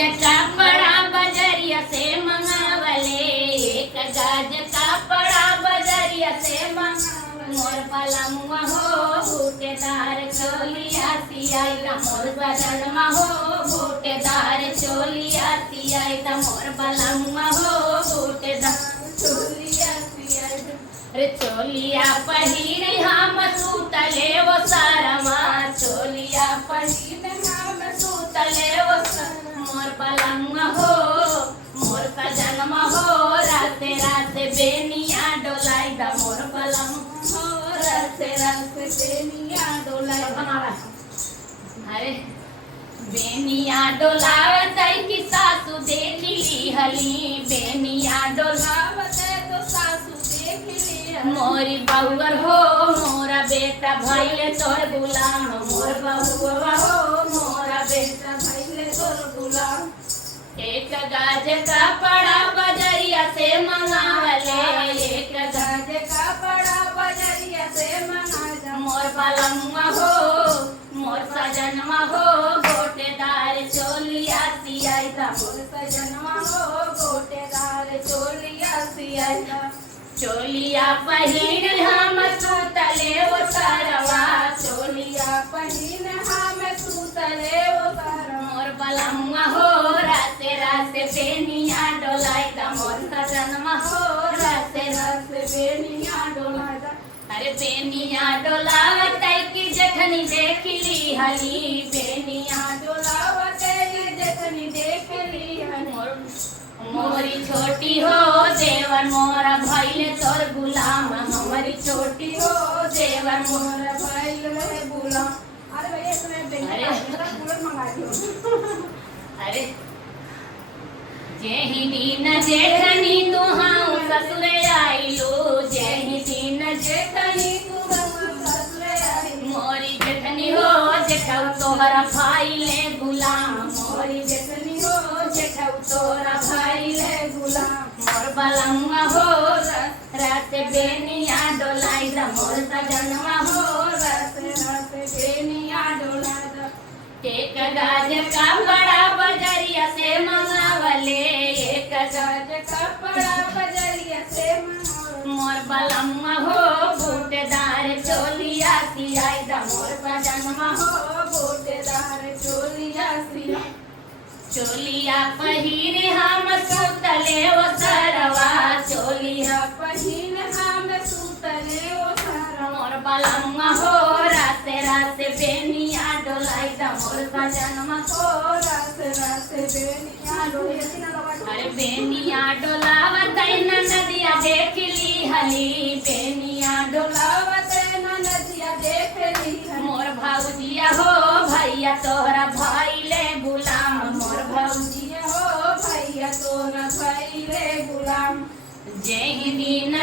कपड़ा बजरिया से मंगावले, एक गाज कपड़ा बजरिया से मंगावले। मोर पलमुआ हो बूटेदार चोलिया सियाई मोर बजनमा हो बूटेदार चोलिया सियाई मोर पलमुआ हो बूटेदार चोलिया सियाई। रे चोलिया पहिरे हम सूतले वो सारमा, चोलिया पहिरे हम सूतले वो मोर पलमुआ हो मोर सजनमा हो राते राते बेनिया डोलाई दा मोर पलमुआ हो राते राते बेनिया डोलाई हमारा। अरे बेनिया डोलावत की सासू देख ली हली, बेनिया डोलावत तो सासू देख ली। मोरी बहुअर हो मोरा बेटा भइले तोर गुलाम, मोर बहुआ हो मोरा बेटा भइले तोर गुलाम। एक गाज कपड़ा बजरिया से मंगावले, एक गाज कपड़ा बजरिया से मंगा। मोर पलमुआ हो मोर सजनमा हो गोटेदार चोलिया सियाई मोर सजनमा हो गोटेदार चोलिया सियाई। चोलिया पहिन हम सूतले वो सरवा, चोलिया पहिन हम सूतले वो सरवा। मोर पलमुआ हो राते राते बेनिया डोलाई मोर सजनमा हो राते राते बेनिया डोलाई। अरे बेनिया डोलावत की जखनी देख ली हली, बेनिया डोलावत की जखनी देख ली हली। मोरी छोटी हो देवर मोरा भइले तोर गुलाम, हमारी छोटी हो देवर मोरा भइले गुलाम। अरे भैया इसमें बेनिया कूलर मंगा दियो। अरे जेहि दिन जेठनी तू हाँ ससुरे आइलो, जेहि दिन जेठनी तू ससुरे आइलो। मोरी जेठनी हो जेठौ तोहरा भइले गुलाम, मोरी जेठनी हो जेठौ तोहरा भइले गुलाम। मोर पलमुआ हो राते बेनिया डोलाई मोर सजनवा हो राते राते बेनिया डोलाई। एक गाज कपड़ा बजरिया से मंगावले, एक गाज कपड़ा बजरिया से मंगावले। मोर पलमुआ हो बूटेदार चोलिया सियाई मोर पजनमा हो बूटेदार चोलिया सियाई। चोलिया पहिरे हम सूतले वो सरवा, चोलिया पहिरे हम सूतले वो सरवा। मोर पलमुआ हो राते राते बेनिया डोलाई मोर सजनमा हो राते राते बेनिया डोलाई। अरे बेनिया डोलावत नदिया देख ली हली, बेनिया डोलावत नदिया देख ली। मोर भौजिया हो भैया तोहरा भइले गुलाम, मोर भौजिया हो भैया तोहरा भइले गुलाम। जेहि दिन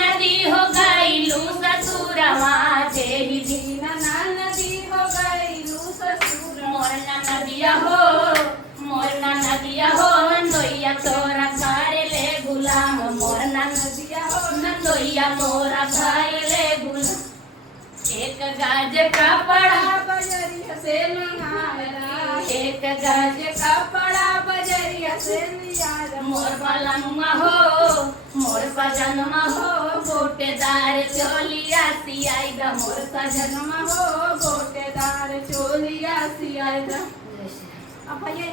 नदी हो गइलू ससुरवा, जेहि दिन नदी हो गइलू ससुर। मोर नदिया हो नंदोइया तोरा खाइले गुलाम, मोर नदिया हो नंदोइया तोरा खाइले गुलाम। एक गाज कपड़ा बजरिया से मंगावला, एक गाज कपड़ा बजरिया से लिया। मोर पलमुआ हो मोर सजनमा हो गोटेदार चोलिया सियाई मोर सजनमा हो गोटेदार चोलिया सियाई। अब भैया